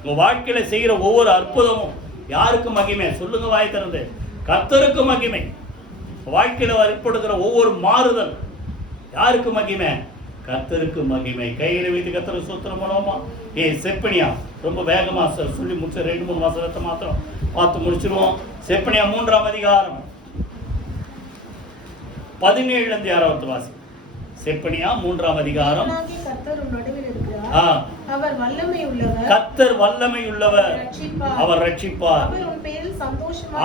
உங்க வாழ்க்கையில செய்கிற ஒவ்வொரு அற்புதமும் யாருக்கு மகிமை? சொல்லுங்க வாய் திறந்து. கர்த்தருக்கு மகிமை. வாழ்க்கையில ஏற்படுகிற ஒவ்வொரு மாறுதல் யாருக்கு மகிமை? கர்த்தருக்கு மகிமை. கையில வைத்து கர்த்தரை ஸ்தோத்திரம் பண்ணுவோமா? செப்பனியா ரொம்ப வேகமா சொல்லி முடிச்ச 2-3 வசனத்தை மாத்திரம் பார்த்து முடிச்சிருவோம். செப்பனியா 3ஆம் அதிகாரம் 17 யாராவது வாசி. செப்பனியா 3ஆம் அதிகாரம். அவர் வல்லமை உள்ளவர், கர்த்தர் வல்லமை உள்ளவர், அவர் ரட்சிப்பார்.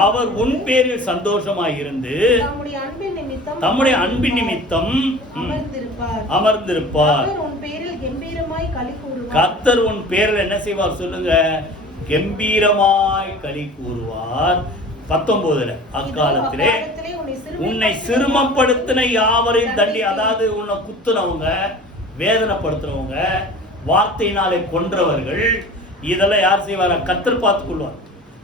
அவர் உன் பேரில் சந்தோஷமாய் இருந்து தம்முடைய அன்பின் நிமித்தம் அமர்ந்திருப்பார். கர்த்தர் உன் பேரில் என்ன செய்வார்? சொல்லுங்க, கம்பீரமாய் களி கூறுவார். 19 அக்காலத்திலே உன்னை சிறுமப்படுத்தின யாவரையும் தண்டி, அதாவது உன்னை குத்துனவங்க, வேதனைப்படுத்துறவங்க, வார்த்தையினாலே கொன்றவர்கள், இதெல்லாம் யார் செய்வாரா? கர்த்தர் பார்த்துக் கொள்வார்.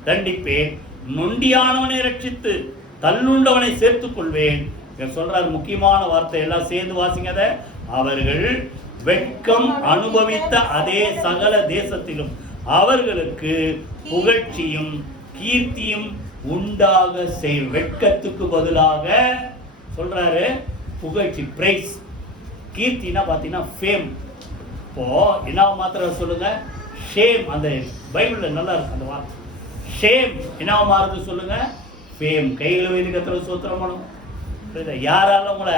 தண்டிப்பேன், நொண்டியானவனை ரட்சித்து தள்ளுண்டவனை சேர்த்துக் கொள்வேன். சொல்றாரு முக்கியமான வார்த்தை, எல்லாம் சேர்ந்து வாசிங்க. அவர்கள் வெட்கம் அனுபவித்த அதே சகல தேசத்திலும் அவர்களுக்கு புகழ்ச்சியும் கீர்த்தியும் உண்டாக செய். வெட்கத்துக்கு பதிலாக சொல்றாரு புகழ்ச்சி, பிரைஸ். கீர்த்தினா பாத்தீங்கன்னா ஃபேம். இப்போ என்ன மாத்திரம் சொல்லுங்க, ஷேம். அந்த பைபிள்ல நல்லா இருக்கு அந்த வார்த்தை. ஷேம் என்ன மாறுது சொல்லுங்க, ஃபேம். கையில் வைத்து கர்த்தரை ஸ்தோத்திரம் பண்ணணும். யாரால உங்களை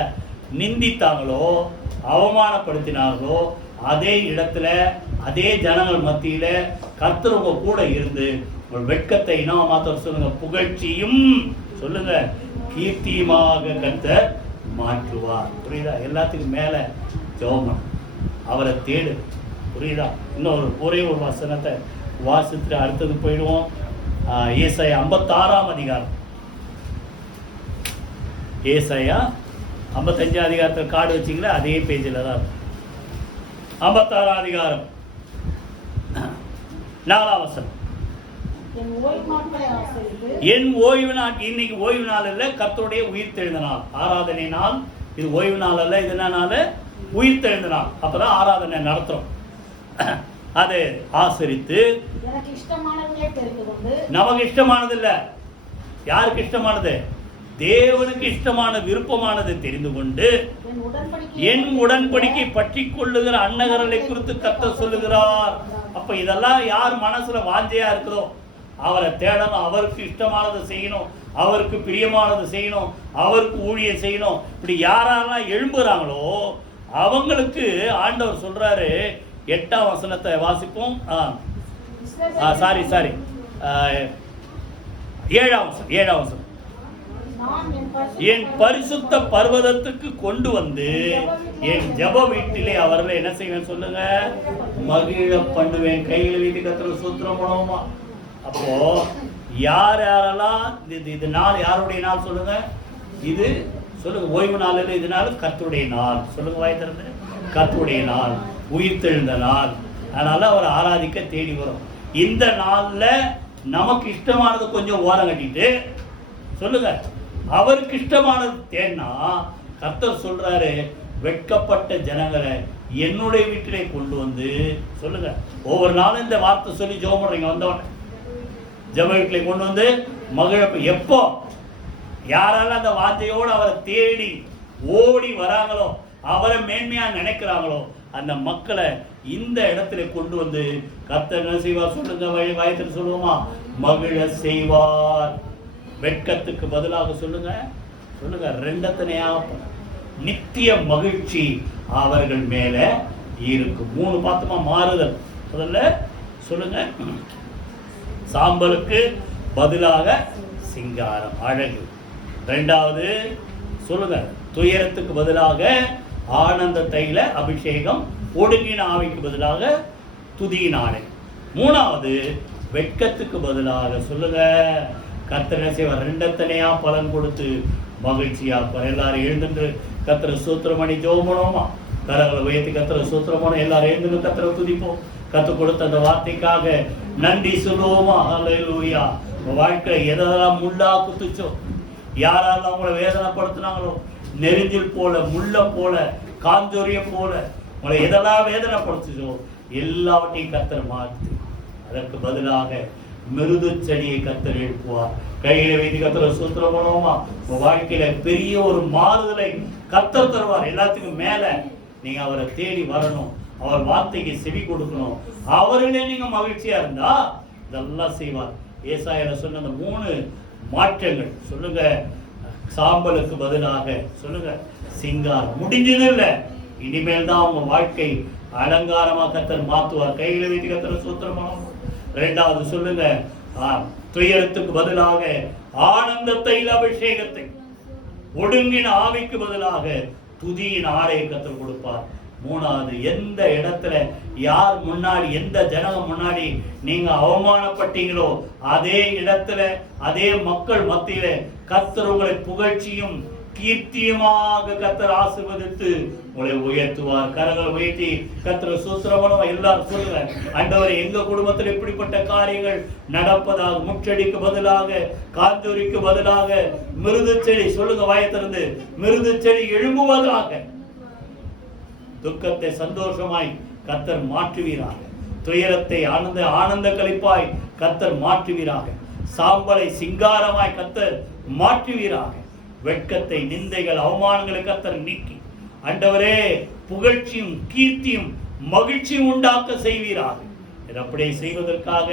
நிந்தித்தாங்களோ, அவமானப்படுத்தினார்களோ, அதே இடத்துல அதே ஜனங்கள் மத்தியில கர்த்தர் உங்க கூட இருந்து உங்கள் வெட்கத்தை என்ன மாத்திரம் சொல்லுங்க, புகழ்ச்சியும் சொல்லுங்க கீர்த்தியுமாக கர்த்தர் மாற்றுவார். புரியுதா? எல்லாத்துக்கும் மேல ஜெபம், அவரை தேடு. புரியுதா? இன்னொரு ஒரே ஒரு வசனத்தை வாசித்து அடுத்தது போயிடுவோம். ஏசாயா 56ஆம் அதிகாரம். ஏசாயா 55 அதிகாரத்தில் கார்டு வச்சிங்களா, அதே பேஜில் தான். 56ஆம் அதிகாரம் 4ஆம் வசனம். என் ஓய்வு நாள், இன்னைக்கு ஓய்வு நாள் இல்ல, கர்த்தருடைய உயிர்த்தெழுந்த நாள், ஆராதனை நாள். இது ஓய்வு நாள் அல்ல, இது என்ன நாள்? உயிர்த்தெழுந்த நாள். அப்பதான் ஆராதனை நடத்துறோம். அது ஆசரித்து நமக்கு இஷ்டமானது இல்ல, யாருக்கு இஷ்டமானது? தேவனுக்கு இஷ்டமான விருப்பமானது தெரிந்து கொண்டு என் உடன்படிக்கை பற்றி கொள்ளுகிற அன்னகரலை குறித்து கர்த்தர் சொல்லுகிறார். அப்ப இதெல்லாம் யார் மனசுல வாஞ்சையா இருக்குதோ அவரை தேடணும், அவருக்கு இஷ்டமானதை செய்யணும், அவருக்கு பிரியமானது செய்யணும், அவருக்கு ஊழியம் செய்யணும். இப்படி யாரெல்லாம் எழும்புறாங்களோ அவங்களுக்கு ஆண்டவர் சொல்றாரு. 8ஆம் வசனத்தை வாசிப்போம். சாரி 7ஆம் வசனம். என் பரிசுத்த பர்வதத்துக்கு கொண்டு வந்து என் ஜெப வீட்டிலே அவர்களை என்ன செய்வேன் சொல்லுங்க? மகிழ பண்ணுவேன். கையில் வீட்டு கத்திர சூத்திரம் மூலமா. அப்போ யாரெல்லாம் இது நாள் யாருடைய நாள் சொல்லுங்க? இது சொல்லுங்க, ஓய்வு நாள் இல்லை, இது நாள் கர்த்தருடைய நாள். சொல்லுங்க வாய் திறந்து, கர்த்தருடைய நாள், உயிர்த்தெழுந்த நாள். அதனால அவரை ஆராதிக்க தேடி வரும். இந்த நாள்ல நமக்கு இஷ்டமானது கொஞ்சம் ஓரம் கட்டிட்டு சொல்லுங்க, அவருக்கு இஷ்டமானது தேன்னா கர்த்தர் சொல்றாரு, வெட்கப்பட்ட ஜனங்களை என்னுடைய வீட்டிலே கொண்டு வந்து சொல்லுங்க. ஒவ்வொரு நாளும் இந்த வார்த்தை சொல்லி ஜெபம் பண்றீங்க, வந்தவன ஜெப வீட்டிலே கொண்டு வந்து மகிழப்பு. எப்போ யாரால அந்த வார்த்தையோடு அவரை தேடி ஓடி வராங்களோ, அவரை மேன்மையா நினைக்கிறாங்களோ, அந்த மக்களை இந்த இடத்துல கொண்டு வந்து கர்த்தர் என்ன செய்வார் சொல்லுங்க? வயத்தில் சொல்லுவோமா? மகிழ செய்வார். வெட்கத்துக்கு பதிலாக சொல்லுங்க, ரெண்டத்தனையா நித்திய மகிழ்ச்சி அவர்கள் மேல இருக்கும். 3 பாத்தமா மாறுதல். முதல்ல சொல்லுங்க, சாம்பலுக்கு பதிலாக சிங்காரம், அழகு. 2வது சொல்லுங்க, துயரத்துக்கு பதிலாக ஆனந்த தைல அபிஷேகம், ஒடுங்கின ஆவிக்கு பதிலாக துதியின் ஆடை. 3வது வெட்கத்துக்கு பதிலாக சொல்லுங்க, கர்த்தர் என்ன செய்வார்? ரெண்டத்தனையா பலன் கொடுத்து மகிழ்ச்சியாப்பார். எல்லாரும் எழுந்துட்டு கர்த்தரை சூத்திரம் பண்ணி ஜெபம் பண்ணுவோமா? கரங்களை உயர்த்தி கர்த்தரை சூத்திரம் பண்ண எல்லாரும் எழுந்துட்டு கர்த்தரை துதிப்போம். கற்றுக் கொடுத்த அந்த வார்த்தைக்காக நன்றி சொல்லுவோமா? ஹல்லேலூயா. வாழ்க்கையில எதெல்லாம் முள்ளா குத்துச்சோ, யாரெல்லாம் உங்களை வேதனைப்படுத்தினாங்களோ, நெருஞ்சில் போல, முள்ள போல, காஞ்சோரிய போல உங்களை எதெல்லாம் வேதனைப்படுத்துச்சோ எல்லாவற்றையும் கர்த்தர் மாற்றி அதற்கு பதிலாக மிருது செடியை கர்த்தர் எழுப்புவார். கையில வைத்து கர்த்தரை சூத்திரம் பண்ணுவோமா? உங்க வாழ்க்கையில பெரிய ஒரு மாறுதலை கர்த்தர் தருவார். எல்லாத்துக்கும் மேல நீங்க அவரை தேடி வரணும், அவர் வார்த்தைக்கு செவி கொடுக்கணும். அவர்களே நீங்க மகிழ்ச்சியா இருந்தா இதெல்லாம் செய்வார். ஏசாயால சொன்ன அந்த 3 மாற்றங்கள் சொல்லுங்க. சாம்பலுக்கு பதிலாக சொல்லுங்க சிங்காரம். முடிஞ்சது இல்ல, இனிமேல் தான் உங்க வாழ்க்கை அலங்காரமா கர்த்தர் மாத்துவார். கையில வைத்து கர்த்தரை சூத்திரம் பண்ணுவோம். 2வது சொல்லுங்க, துயரத்துக்கு பதிலாக ஆனந்த தைல அபிஷேகத்தை, ஒடுங்கின ஆவிக்கு பதிலாக துதியின் ஆடையை கர்த்தர் கொடுப்பார். 3வது, எந்த இடத்துல யார் முன்னாடி, எந்த ஜனங்க முன்னாடி நீங்க அவமானப்பட்டீங்களோ அதே இடத்துல, அதே மக்கள் மத்தியில கர்த்தர் உங்களை புகழ்ச்சியும் கீர்த்தியுமாக கர்த்தர் ஆசீர்வதித்து உங்களை உயர்த்துவார். கரங்களை உயர்த்தி கர்த்தரை சூத்திரமான எல்லாரும் சொல்லுங்க, ஆண்டவரே எங்க குடும்பத்தில் இப்படிப்பட்ட காரியங்கள் நடப்பதாக, முச்செடிக்கு பதிலாக காஞ்சோரிக்கு பதிலாக மிருது செடி சொல்லுங்க, வாயத்திலிருந்து மிருது செடி எழும்புவதாக. துக்கத்தை சந்தோஷமாய் கர்த்தர் மாற்றுவீராக. துயரத்தை ஆனந்த களிப்பாய் கர்த்தர் மாற்றுவீராக. சாம்பலை சிங்காரமாய் கர்த்தர் மாற்றுவீராக. வெட்கத்தை, நிந்தைகள், அவமானங்களை கர்த்தர் நீக்கி ஆண்டவரே புகழ்ச்சியும் கீர்த்தியும் மகிழ்ச்சியும் உண்டாக்க செய்வீராக. அப்படியே செய்வதற்காக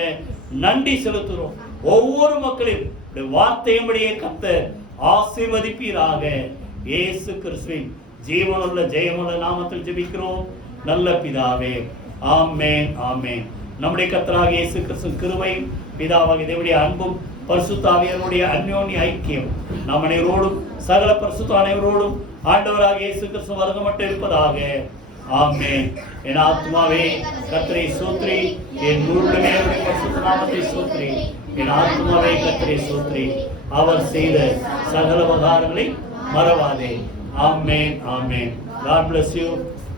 நன்றி செலுத்துகிறோம். ஒவ்வொரு மக்களையும் வார்த்தையும்படியே கர்த்தர் ஆசீர்வதிப்பீராக. இயேசு கிறிஸ்துவின் ஜீவனுள்ள ஜெயமுள்ள நாமத்தில் ஜெபிக்கிறோம் நல்ல பிதாவே, ஆமென், ஆமென். நம்முடைய கர்த்தராகிய இயேசு கிறிஸ்து கிருபையும் பிதாவாகிய தேவனுடைய அன்பும் பரிசுத்த ஆவியானவருடைய அன்யோன்ய ஐக்கியம் நம் அனைவரோடும் சகல பரிசுத்த அனைவரோடும் ஆண்டவராகிய இயேசு கிறிஸ்து வருகமட்டும் இருப்பதாக. ஆமென். என் ஆத்மாவே கர்த்தரை ஸ்தோத்திரி, என் முழுமே பரிசுத்த நாமத்தை ஸ்தோத்திரி. என் ஆத்மாவே கர்த்தரை ஸ்தோத்திரி, அவர் செய்த சகல உபகாரங்களை மறவாதே. ஆமென், ஆமென். God bless you.